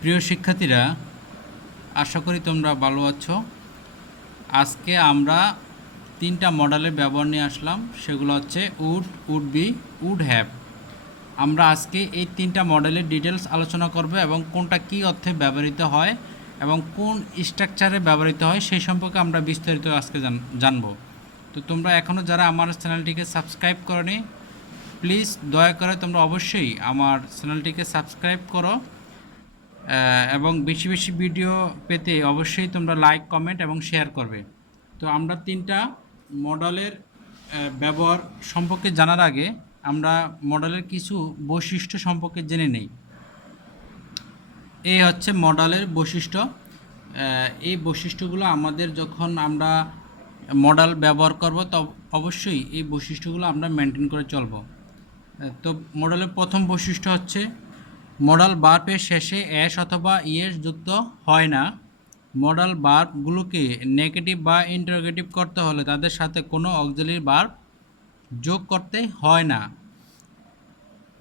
প্রিয় শিক্ষার্থীরা, আশা করি তোমরা ভালো আছো। আজকে আমরা তিনটা মডেলের ব্যবহার নিয়ে আসলাম। সেগুলো হচ্ছে would, would be, would have. আমরা আজকে এই তিনটা মডেলের ডিটেলস আলোচনা করব এবং কোনটা কী অর্থে ব্যবহৃত হয় এবং কোন স্ট্রাকচারে ব্যবহৃত হয় সেই সম্পর্কে আমরা বিস্তারিত আজকে জানব। তো তোমরা এখনও যারা আমার চ্যানেলটিকে সাবস্ক্রাইব করোনি, প্লিজ দয়া করে তোমরা অবশ্যই আমার চ্যানেলটিকে সাবস্ক্রাইব করো এবং বেশি বেশি ভিডিও পেতে অবশ্যই তোমরা লাইক, কমেন্ট এবং শেয়ার করবে। তো আমরা তিনটা মডেলের ব্যবহার সম্পর্কে জানার আগে আমরা মডেলের কিছু বৈশিষ্ট্য সম্পর্কে জেনে নেই। এই হচ্ছে মডেলের বৈশিষ্ট্য। এই বৈশিষ্ট্যগুলো আমাদের যখন আমরা মডেল ব্যবহার করব তো অবশ্যই এই বৈশিষ্ট্যগুলো আমরা মেনটেন করে চলব। তো মডেলের প্রথম বৈশিষ্ট্য হচ্ছে মডাল ভার্বের শেষে এস অথবা ইএস যুক্ত হয় না। মডাল ভার্বগুলোকে নেগেটিভ বা ইন্টারোগেটিভ করতে হলে তাদের সাথে কোনো অক্সিলারি ভার্ব যোগ করতে হয় না।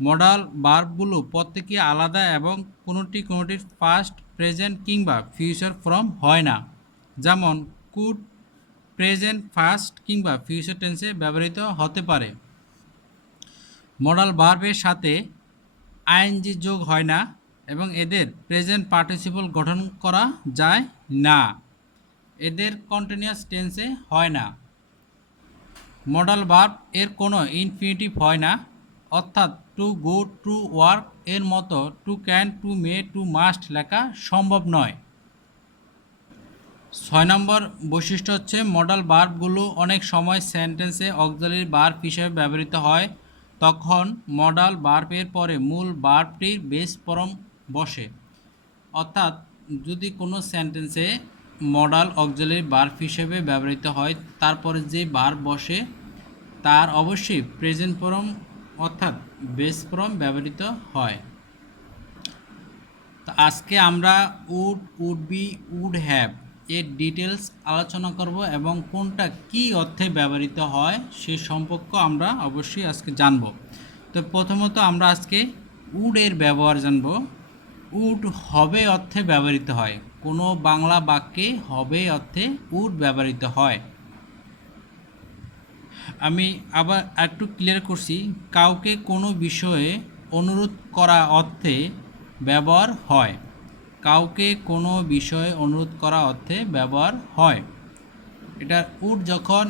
মডাল ভার্বগুলো প্রত্যেকই আলাদা এবং কোনোটির পাস্ট, প্রেজেন্ট কিংবা ফিউচার ফর্ম হয় না। যেমন কুড প্রেজেন্ট, ফাস্ট কিংবা ফিউচার টেন্সে ব্যবহৃত হতে পারে। মডাল ভার্বের সাথে আইএনজি যোগ হয় না এবং এদের প্রেজেন্ট পার্টিসিপল গঠন করা যায় না। এদের কন্টিনিউয়াস টেন্সে হয় না। মডাল ভার্ব এর কোনো ইনফিনিটিভ হয় না, অর্থাৎ টু গো, টু ওয়ার্ক এর মতো to can, to may, to must লেখা সম্ভব নয়। 6 নম্বর বৈশিষ্ট্য হচ্ছে মডাল ভার্বগুলো অনেক সময় সেন্টেন্সে অক্সিলারি ভার্ব হিসেবে ব্যবহৃত হয়। তখন মডাল ভার্বের পরে মূল ভার্বটির বেস ফর্ম বসে। অর্থাৎ যদি কোনো সেন্টেন্সে মডাল অক্সিলারি ভার্ব হিসেবে ব্যবহৃত হয়, তারপরে যে ভার্ব বসে তার অবশ্যই প্রেজেন্ট ফর্ম অর্থাৎ বেস ফর্ম ব্যবহৃত হয়। তো আজকে আমরা would, would be, would have এর ডিটেলস আলোচনা করব এবং কোনটা কী অর্থে ব্যবহৃত হয় সে সম্পর্ক আমরা অবশ্যই আজকে জানব। তো প্রথমত আমরা আজকে উড এর ব্যবহার জানব। উড হবে অর্থে ব্যবহৃত হয়। কোনো বাংলা বাক্যে হবে অর্থে উড ব্যবহৃত হয়। আমি আবার একটু ক্লিয়ার করছি, কাউকে কোনো বিষয়ে অনুরোধ করা অর্থে ব্যবহার হয়। কাউকে কোনো বিষয়ে অনুরোধ করা অর্থে ব্যবহার হয়। এটা উড যখন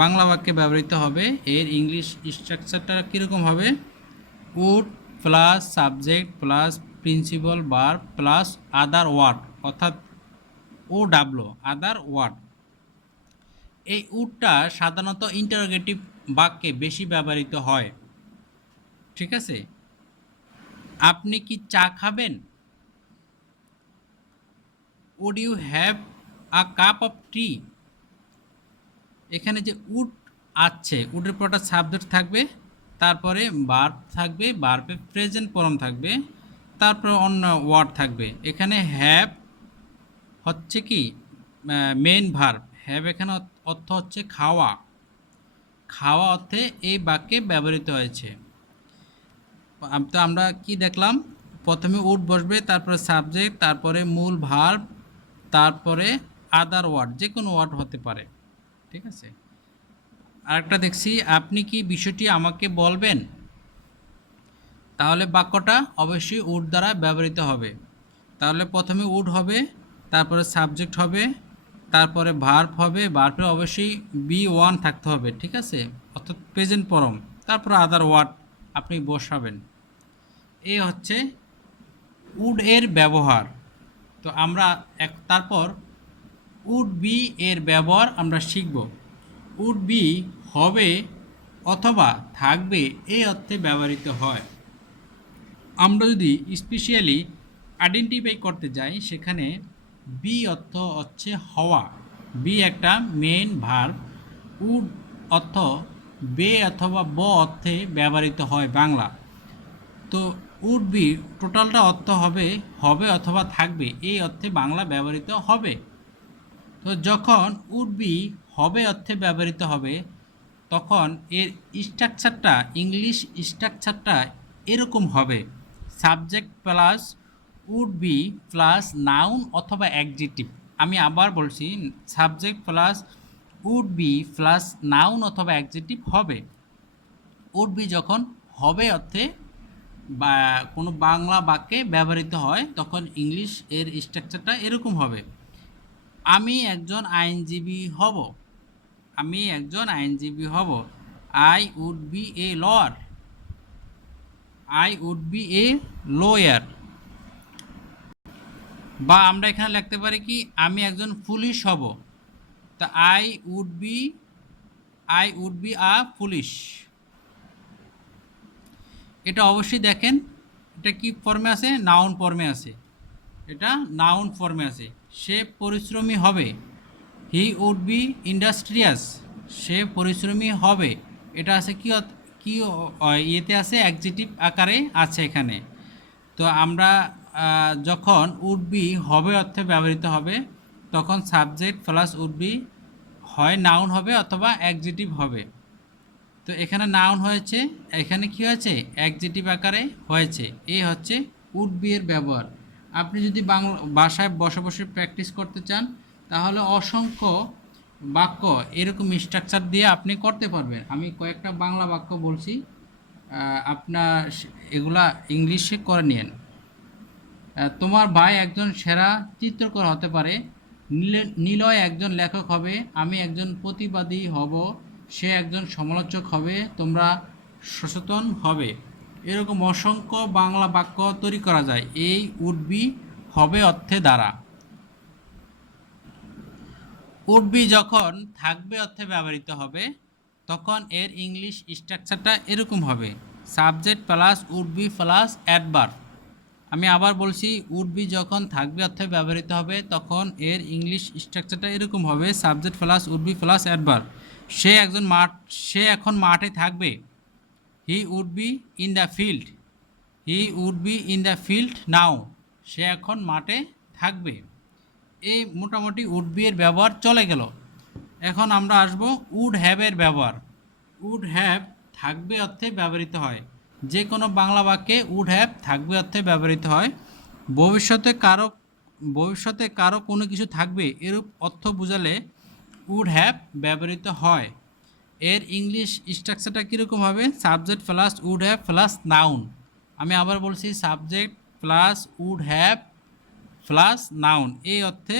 বাংলা বাক্যে ব্যবহৃত হবে, এর ইংলিশ স্ট্রাকচারটা কীরকম হবে? Would plus subject plus principal verb plus other word, অর্থাৎ ও ডাব্লু, আদার ওয়ার্ড। এই উডটা সাধারণত ইন্টারোগেটিভ বাক্যে বেশি ব্যবহৃত হয়। ঠিক আছে? আপনি কি চা খাবেন? Would you have a cup of tea? এখানে যে উড আছে, উডের পর একটা সাবজেক্ট থাকবে, তারপরে ভার্ব থাকবে, ভার্বের প্রেজেন্ট ফর্ম থাকবে, তারপর অন্য ওয়ার্ড থাকবে। এখানে হ্যাভ হচ্ছে কি মেইন ভার্ব। হ্যাভ এখানে অর্থ হচ্ছে খাওয়া। খাওয়া অর্থে এই বাক্যে ব্যবহৃত হয়েছে। তো আমরা কি দেখলাম? প্রথমে উড বসবে, তারপরে সাবজেক্ট, তারপরে মূল ভার্ব, তারপরে আদার ওয়ার্ড, যে কোনো ওয়ার্ড হতে পারে। ঠিক আছে? আরেকটা দেখছি, আপনি কি বিষয়টি আমাকে বলবেন? তাহলে বাক্যটা অবশ্যই উড দ্বারা ব্যবহৃত হবে। তাহলে প্রথমে উড হবে, তারপরে সাবজেক্ট হবে, তারপরে ভার্ব হবে, ভার্বে অবশ্যই বি ওয়ান থাকতে হবে। ঠিক আছে? অর্থাৎ প্রেজেন্ট ফর্ম, তারপর আদার ওয়ার্ড আপনি বসাবেন। এই হচ্ছে উড এর ব্যবহার। তো আমরা তারপর উড বি এর ব্যবহার আমরা শিখব। উড বি হবে অথবা থাকবে এই অর্থে ব্যবহৃত হয়। আমরা যদি স্পেশালি আইডেন্টিফাই করতে যাই, সেখানে বি অর্থ হচ্ছে হওয়া। বি একটা মেইন ভার্ব। উড অর্থ বে অথবা ব অর্থে ব্যবহৃত হয় বাংলা। তো উড বি টোটালটা অর্থ হবে হবে অথবা থাকবে এই অর্থে বাংলা ব্যবহৃত হবে। তো যখন উড বি হবে অর্থে ব্যবহৃত হবে, তখন এর স্ট্রাকচারটা, ইংলিশ স্ট্রাকচারটা এরকম হবে: subject plus would be plus noun অথবা অ্যাডজেক্টিভ। আমি আবার বলছি, subject plus would be plus noun অথবা অ্যাডজেক্টিভ হবে। উড বি যখন হবে অর্থে বা কোনো বাংলা বাক্যে ব্যবহৃত হয় তখন ইংলিশ এর স্ট্রাকচারটা এরকম হবে, আমি একজন আইনজীবী হব। আমি একজন আইনজীবী হব। I would be a lawyer. I would be a lawyer. বা আমরা এখানে লিখতে পারি কি, আমি একজন পুলিশ হব। তা I would be a police. এটা অবশ্যই দেখেন, এটা কি ফর্মে আছে? নাউন ফর্মে আছে। এটা নাউন ফর্মে আছে। সে পরিশ্রমী হবে। He would be industrious. সে পরিশ্রমী হবে। এটা আছে কি কি ইয়েতে আছে, অ্যাডজেক্টিভ আকারে আছে এখানে। তো আমরা যখন উড বি হবে অর্থে ব্যবহৃত হবে তখন সাবজেক্ট প্লাস উড বি হয় নাউন হবে অথবা অ্যাডজেক্টিভ হবে। তো এখানে নাউন হয়েছে, এখানে কি হয়েছে? অ্যাডজেক্টিভ আকারে হয়েছে। এই হচ্ছে উড বি এর ব্যবহার। আপনি যদি বাংলা ভাষায় বসে বসে প্র্যাকটিস করতে চান তাহলে অসংখ্য বাক্য এরকম স্ট্রাকচার দিয়ে আপনি করতে পারবেন। আমি কয়েকটা বাংলা বাক্য বলছি, আপনার এগুলা ইংলিশে করে নিন। তোমার ভাই একজন সেরা চিত্রকর হতে পারে। নিলয় একজন লেখক হবে। আমি একজন প্রতিবাদী হব। সে একজন সমালোচক হবে। তোমরা সচেতন হবে। এরকম অসংখ্য বাংলা বাক্য তৈরি করা যায় এই উড বি হবে অর্থে দ্বারা। উড বি যখন থাকবে অর্থে ব্যবহৃত হবে তখন এর ইংলিশ স্ট্রাকচারটা এরকম হবে, subject plus would be plus adverb. আমি আবার বলছি, উড বি যখন থাকবে অর্থে ব্যবহৃত হবে তখন এর ইংলিশ স্ট্রাকচারটা এরকম হবে, subject plus would be plus adverb. সে এখন মাঠে থাকবে। He would be in the field. He would be in the field now. সে এখন মাঠে থাকবে। এই মোটামুটি উড বি এর ব্যবহার চলে গেল। এখন আমরা আসব উড হ্যাভের ব্যবহার। উড হ্যাভ থাকবে অর্থে ব্যবহৃত হয়। যে কোনো বাংলা বাক্যে উড হ্যাভ থাকবে অর্থে ব্যবহৃত হয়। ভবিষ্যতে কারো কোনো কিছু থাকবে এরূপ অর্থ বোঝালে উড হ্যাভ ব্যবহৃত হয়। এর ইংলিশ স্ট্রাকচারটা কীরকম হবে? Subject plus would have plus noun. আমি আবার বলছি, subject plus would have plus noun, এই অর্থে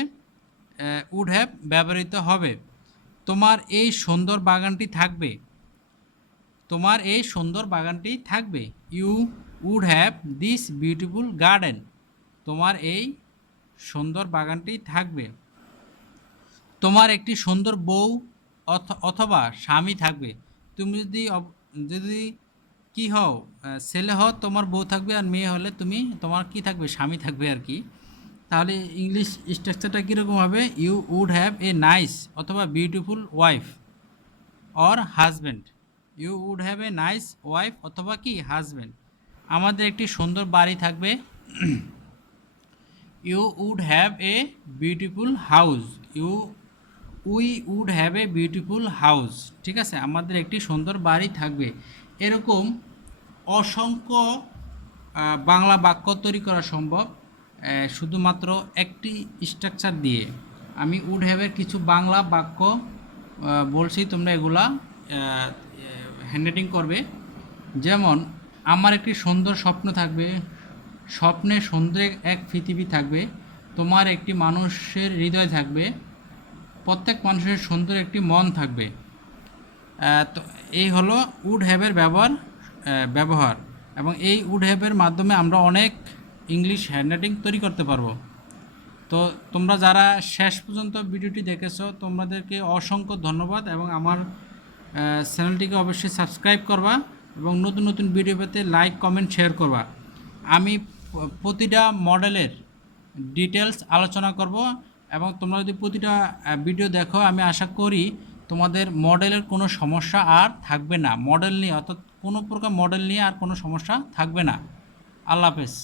উড হ্যাভ ব্যবহৃত হবে। তোমার এই সুন্দর বাগানটি থাকবে। তোমার এই সুন্দর বাগানটি থাকবে। You would have this beautiful garden. তোমার এই সুন্দর বাগানটি থাকবে। তোমার একটি সুন্দর বউ অথবা স্বামী থাকবে। তুমি যদি কি হও, ছেলে হও তোমার বউ থাকবে, আর মেয়ে হলে তোমার কি থাকবে? স্বামী থাকবে আর কি। তাহলে ইংলিশ স্ট্রাকচারটা কীরকম হবে? You would have a nice অথবা beautiful wife or husband. You would have a nice wife অথবা কি হাজব্যান্ড। আমাদের একটি সুন্দর বাড়ি থাকবে। You would have a beautiful house. We would have a beautiful house. ঠিক আছে, আমাদের একটি সুন্দর বাড়ি থাকবে। এরকম অসংখ্য বাংলা বাক্য তৈরি করা সম্ভব শুধুমাত্র একটি স্ট্রাকচার দিয়ে। আমি উড হ্যাভের কিছু বাংলা বাক্য বলছি, তোমরা এগুলা হ্যান্ডরাইটিং করবে। যেমন, আমার একটি সুন্দর স্বপ্ন থাকবে। স্বপ্নে সুন্দর এক পৃথিবী থাকবে। তোমার একটি মানুষের হৃদয় থাকবে। প্রত্যেক মানুষের সুন্দর একটি মন থাকবে। তো এই হলো উড হ্যাভের ব্যবহার এবং এই উড হ্যাভের মাধ্যমে আমরা অনেক ইংলিশ হ্যান্ডরাইটিং তৈরি করতে পারবো। তো তোমরা যারা শেষ পর্যন্ত ভিডিওটি দেখেছো তোমাদেরকে অসংখ্য ধন্যবাদ এবং আমার চ্যানেলটিকে অবশ্যই সাবস্ক্রাইব করবা এবং নতুন নতুন ভিডিও পেতে লাইক, কমেন্ট, শেয়ার করবা। আমি প্রতিটা মডেলের ডিটেলস আলোচনা করব এবং তোমরা যদি প্রতিটা ভিডিও দেখো আমি আশা করি তোমাদের মডেলের কোনো সমস্যা আর থাকবে না। মডেল নিয়ে, অর্থাৎ কোনো প্রকার মডেল নিয়ে আর কোনো সমস্যা থাকবে না। আল্লাহ হাফেজ।